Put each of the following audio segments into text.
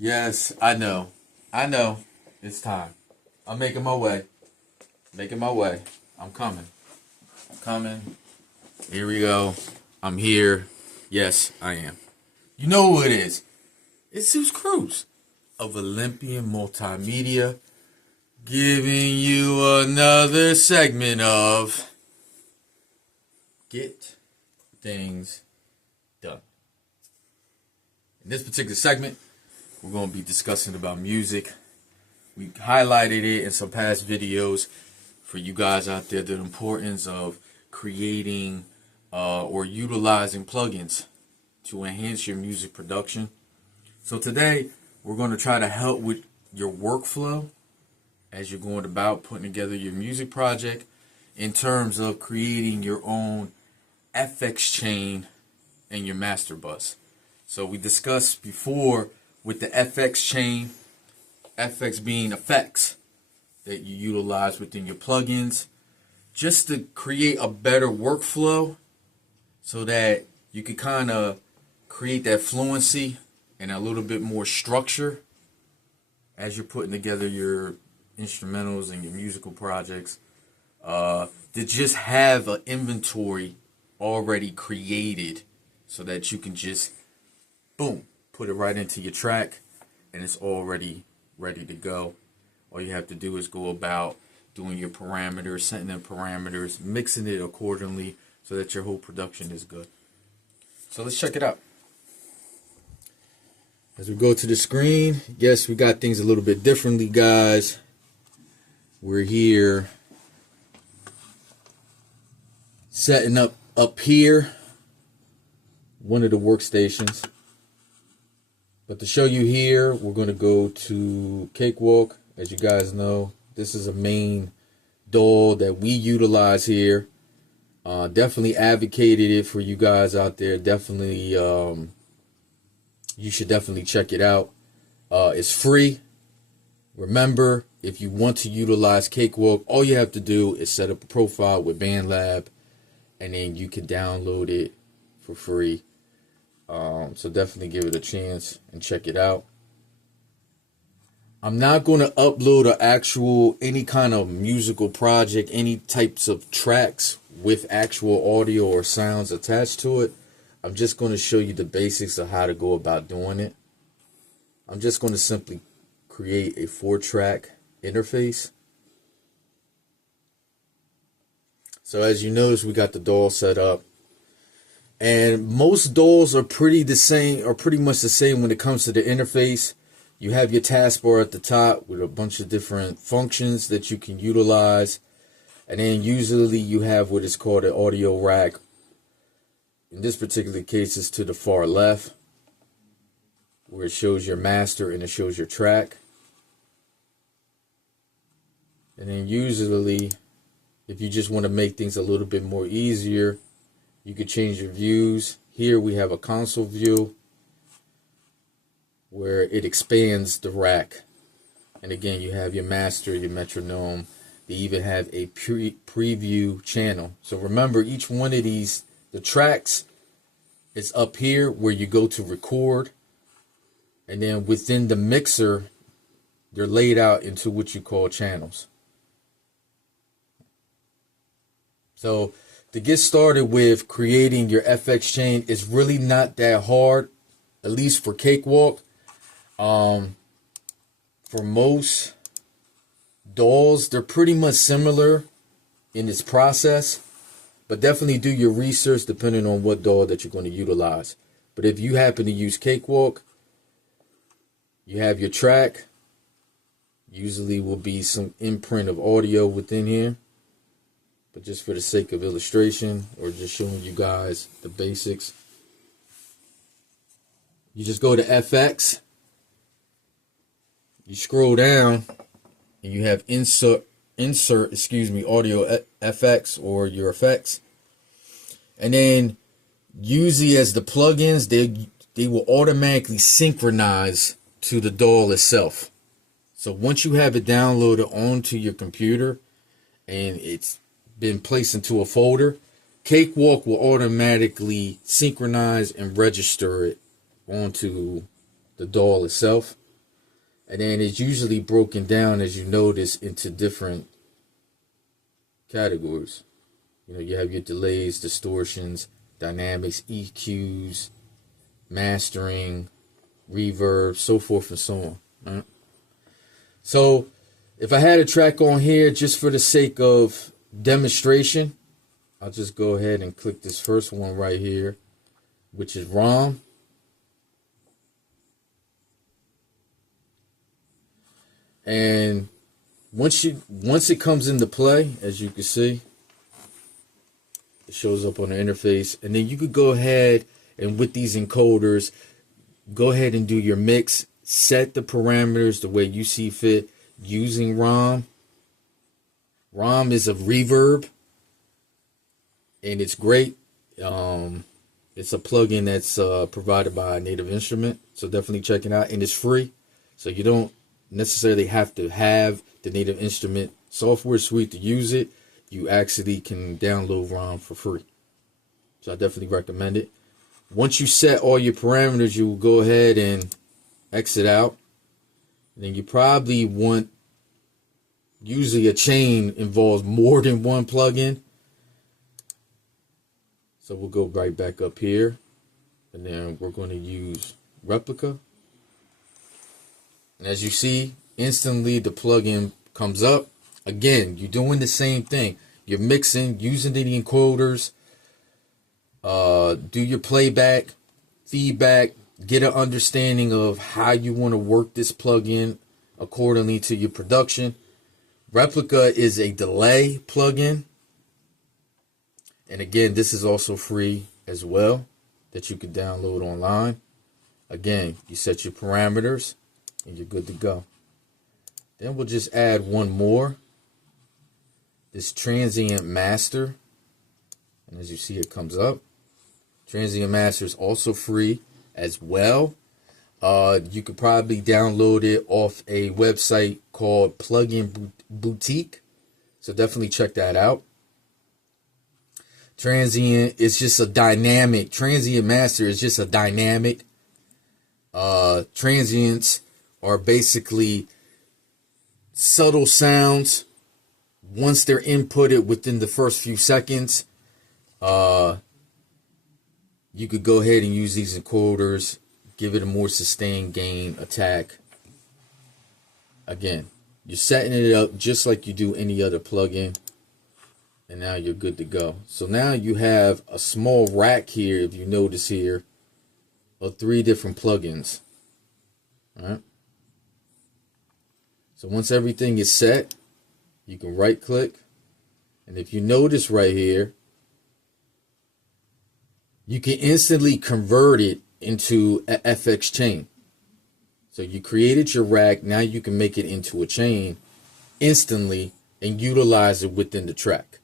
Yes, I know. I know. It's time. I'm making my way. Making my way. I'm coming. I'm coming. Here we go. I'm here. Yes, I am. You know who it is. It's Zeus Cruz of Olympian Multimedia giving you another segment of Get Things Done. In this particular segment, we're going to be discussing about music. We highlighted it in some past videos for you guys out there, the importance of creating or utilizing plugins to enhance your music production. So today, we're going to try to help with your workflow as you're going about putting together your music project in terms of creating your own FX chain and your master bus. So we discussed before with the FX chain, FX being effects that you utilize within your plugins, just to create a better workflow so that you can kind of create that fluency and a little bit more structure as you're putting together your instrumentals and your musical projects, to just have an inventory already created so that you can just, boom, put it right into your track and it's already ready to go. All you have to do is go about doing your parameters, setting in parameters, mixing it accordingly so that your whole production is good. So let's check it out. As we go to the screen, yes, we got things a little bit differently, guys. We're here setting up here, one of the workstations. But to show you here, we're going to go to Cakewalk. As you guys know, this is a main DAW that we utilize here. Definitely advocated it for you guys out there. Definitely, you should definitely check it out. It's free. Remember, if you want to utilize Cakewalk, all you have to do is set up a profile with BandLab, and then you can download it for free. So definitely give it a chance and check it out. I'm not going to upload any kind of musical project, any types of tracks with actual audio or sounds attached to it. I'm just going to show you the basics of how to go about doing it. I'm just going to simply create a 4-track interface. So as you notice, we got the DAW set up. And most DAWs are pretty much the same when it comes to the interface. You have your taskbar at the top with a bunch of different functions that you can utilize. And then usually you have what is called an audio rack. In this particular case, it's to the far left, where it shows your master and it shows your track. And then usually, if you just want to make things a little bit more easier, you could change your views. Here we have a console view where it expands the rack. And again, you have your master, your metronome. They even have a preview channel. So remember, each one of these, the tracks is up here where you go to record. And then within the mixer, they're laid out into what you call channels. So to get started with creating your FX chain is really not that hard, at least for Cakewalk. For most DAWs, they're pretty much similar in its process, but definitely do your research depending on what DAW that you're going to utilize. But if you happen to use Cakewalk, you have your track. Usually will be some imprint of audio within here. But just for the sake of illustration or just showing you guys the basics, you just go to FX, you scroll down, and you have insert audio FX or your effects. And then usually as the plugins, they will automatically synchronize to the DAW itself. So once you have it downloaded onto your computer and it's been placed into a folder, Cakewalk will automatically synchronize and register it onto the DAW itself. And then it's usually broken down, as you notice, into different categories. You know, you have your delays, distortions, dynamics, EQs, mastering, reverb, so forth and so on. Right? So if I had a track on here just for the sake of demonstration, I'll just go ahead and click this first one right here, which is ROM. And once it comes into play, as you can see, it shows up on the interface. And then you could go ahead and with these encoders, go ahead and do your mix, set the parameters the way you see fit using ROM. ROM is a reverb, and it's great. It's a plugin that's provided by Native Instrument, so definitely check it out. And it's free, so you don't necessarily have to have the Native Instrument software suite to use it. You actually can download ROM for free, so I definitely recommend it. Once you set all your parameters, you will go ahead and exit out. And then you probably want, usually a chain involves more than one plugin. So we'll go right back up here. And then we're going to use Replica. And as you see, instantly the plugin comes up. Again, you're doing the same thing. You're mixing, using the encoders. Do your playback, feedback, get an understanding of how you want to work this plugin accordingly to your production. Replica is a delay plugin. And again, this is also free as well, that you can download online. Again, you set your parameters and you're good to go. Then we'll just add one more. This transient master. And as you see, it comes up. Transient master is also free as well. You could probably download it off a website called Plugin Boutique. So definitely check that out. Transient is just a dynamic. Transient master is just a dynamic. Transients are basically subtle sounds. Once they're inputted within the first few seconds, you could go ahead and use these encoders, give it a more sustained gain attack. Again, you're setting it up just like you do any other plugin, and now you're good to go. So now you have a small rack here, if you notice here, of 3 different plugins. All right. So once everything is set, you can right click, and if you notice right here, you can instantly convert it into an FX chain. So you created your rack, now you can make it into a chain instantly and utilize it within the track.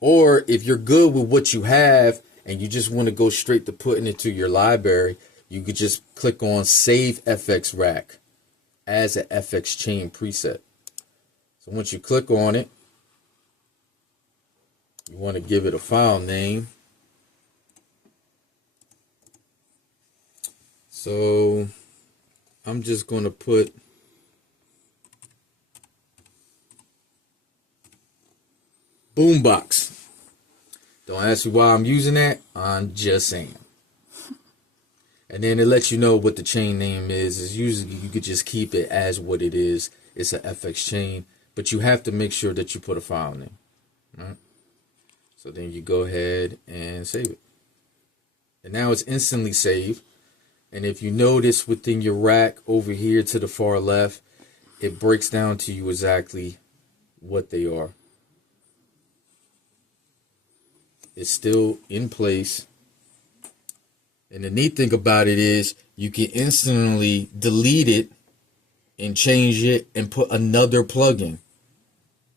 Or if you're good with what you have and you just want to go straight to putting it to your library, you could just click on Save FX Rack as an FX chain preset. So once you click on it, you want to give it a file name. So I'm just going to put Boombox. Don't ask me why I'm using that. I'm just saying. And then it lets you know what the chain name is. It's usually you could just keep it as what it is. It's an FX chain, but you have to make sure that you put a file name. Right? So then you go ahead and save it. And now it's instantly saved. And if you notice within your rack over here to the far left, it breaks down to you exactly what they are. It's still in place. And the neat thing about it is you can instantly delete it and change it and put another plugin.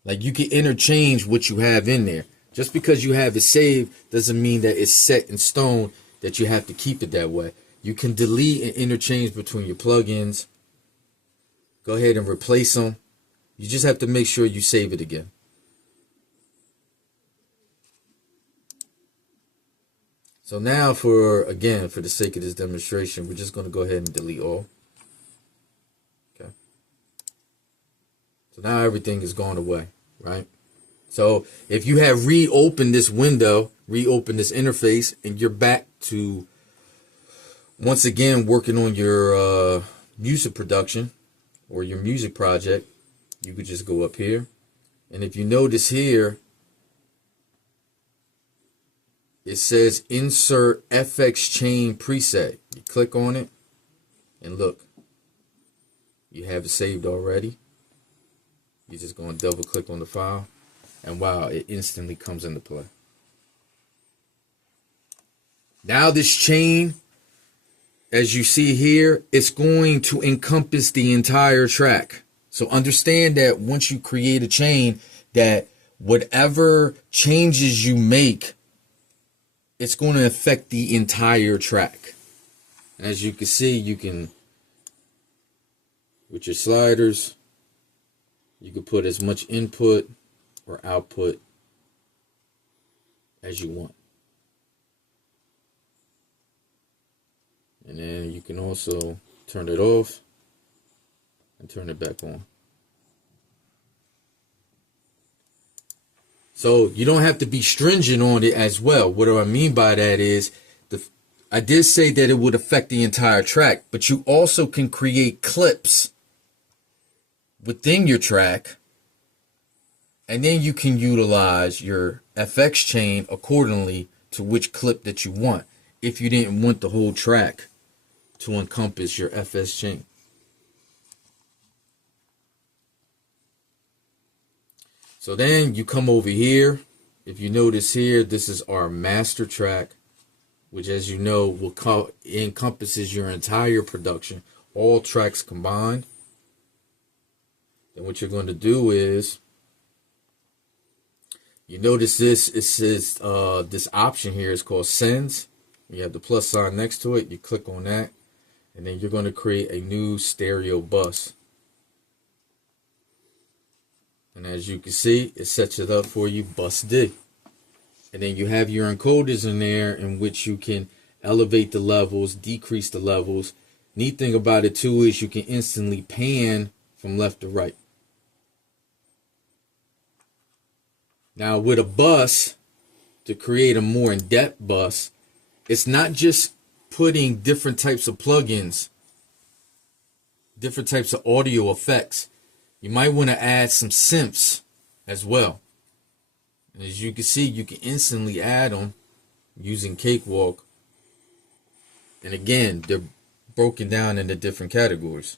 Like you can interchange what you have in there. Just because you have it saved doesn't mean that it's set in stone that you have to keep it that way. You can delete and interchange between your plugins. Go ahead and replace them. You just have to make sure you save it again. So now for the sake of this demonstration, we're just going to go ahead and delete all. Okay. So now everything is gone away, right? So if you have reopened this window, reopened this interface, and you're back to once again working on your music production or your music project, you could just go up here. And if you notice here, it says insert FX chain preset. You click on it and look, you have it saved already. You're just going to double click on the file, and wow, it instantly comes into play. Now this chain, as you see here, it's going to encompass the entire track. So understand that once you create a chain, that whatever changes you make, it's going to affect the entire track. And as you can see, you can, with your sliders, you can put as much input or output as you want. And then you can also turn it off and turn it back on. So you don't have to be stringent on it as well. What do I mean by that is, I did say that it would affect the entire track, but you also can create clips within your track, and then you can utilize your FX chain accordingly to which clip that you want, if you didn't want the whole track to encompass your FS chain. So then you come over here. If you notice here, this is our master track, which, as you know, will encompasses your entire production, all tracks combined. Then what you're going to do is, you notice this, it says this option here is called sends. You have the plus sign next to it. You click on that, and then you're going to create a new stereo bus. And as you can see, it sets it up for you, bus D. And then you have your encoders in there in which you can elevate the levels, decrease the levels. Neat thing about it too is you can instantly pan from left to right. Now with a bus, to create a more in-depth bus, it's not just putting different types of plugins, different types of audio effects. You might want to add some synths as well. And as you can see, you can instantly add them using Cakewalk. And again, they're broken down into different categories.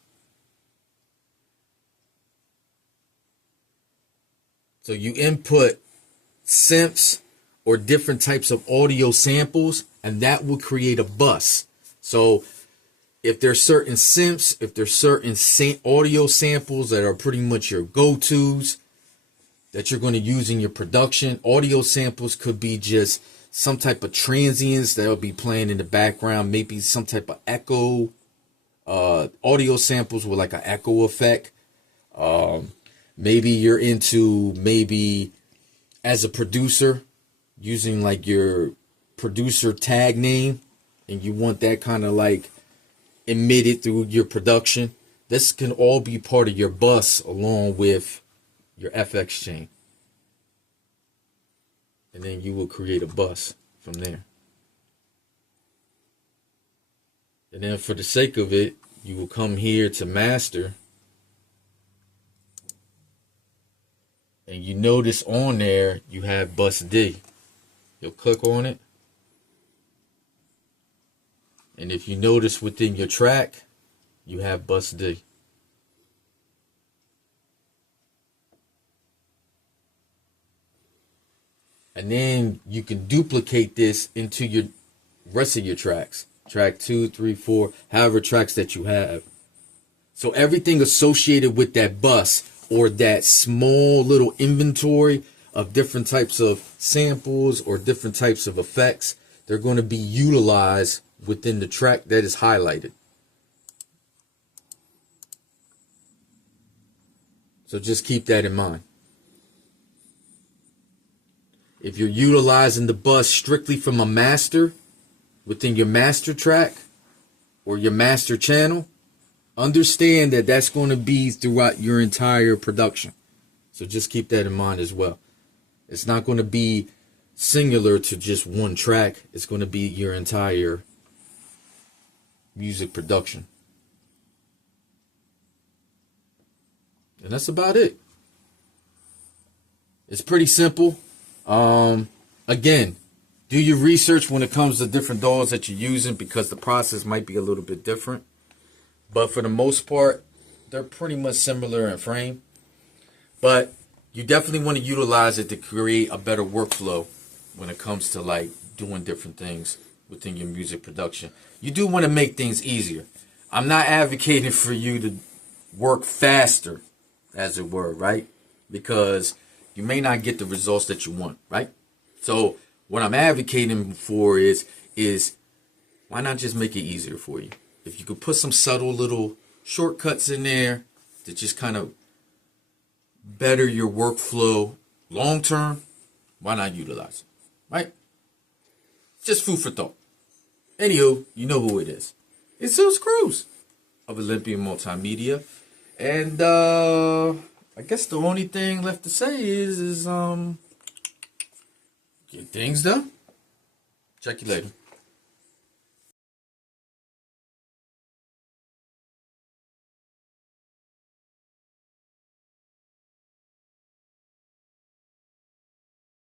So you input synths or different types of audio samples, and that will create a bus. So if there's certain synths, if there's certain audio samples that are pretty much your go-tos that you're going to use in your production, audio samples could be just some type of transients that will be playing in the background, maybe some type of echo, audio samples with like an echo effect. Maybe you're into, maybe as a producer, using like your producer tag name, and you want that kind of like emitted through your production. This can all be part of your bus along with your FX chain. And then you will create a bus from there. And then for the sake of it, you will come here to master. And you notice on there, you have bus D. You'll click on it. And if you notice within your track, you have bus D. And then you can duplicate this into your rest of your tracks. Track 2, 3, 4, however tracks that you have. So everything associated with that bus or that small little inventory of different types of samples or different types of effects, they're going to be utilized within the track that is highlighted. So just keep that in mind. If you're utilizing the bus strictly from a master within your master track or your master channel, Understand that that's going to be throughout your entire production. So just keep that in mind as well. It's not going to be singular to just one track. It's going to be your entire music production. And that's about it. It's pretty simple. Again, do your research when it comes to different DAWs that you're using, because the process might be a little bit different. But for the most part, they're pretty much similar in frame. But you definitely want to utilize it to create a better workflow when it comes to like doing different things within your music production. You do want to make things easier. I'm not advocating for you to work faster, as it were, right? Because you may not get the results that you want, right? So what I'm advocating for is why not just make it easier for you? If you could put some subtle little shortcuts in there to just kind of better your workflow long term, why not utilize it, right? Just food for thought. Anywho, you know who it is. It's Zeus Cruz of Olympian Multimedia. And I guess the only thing left to say is get things done. Check you later.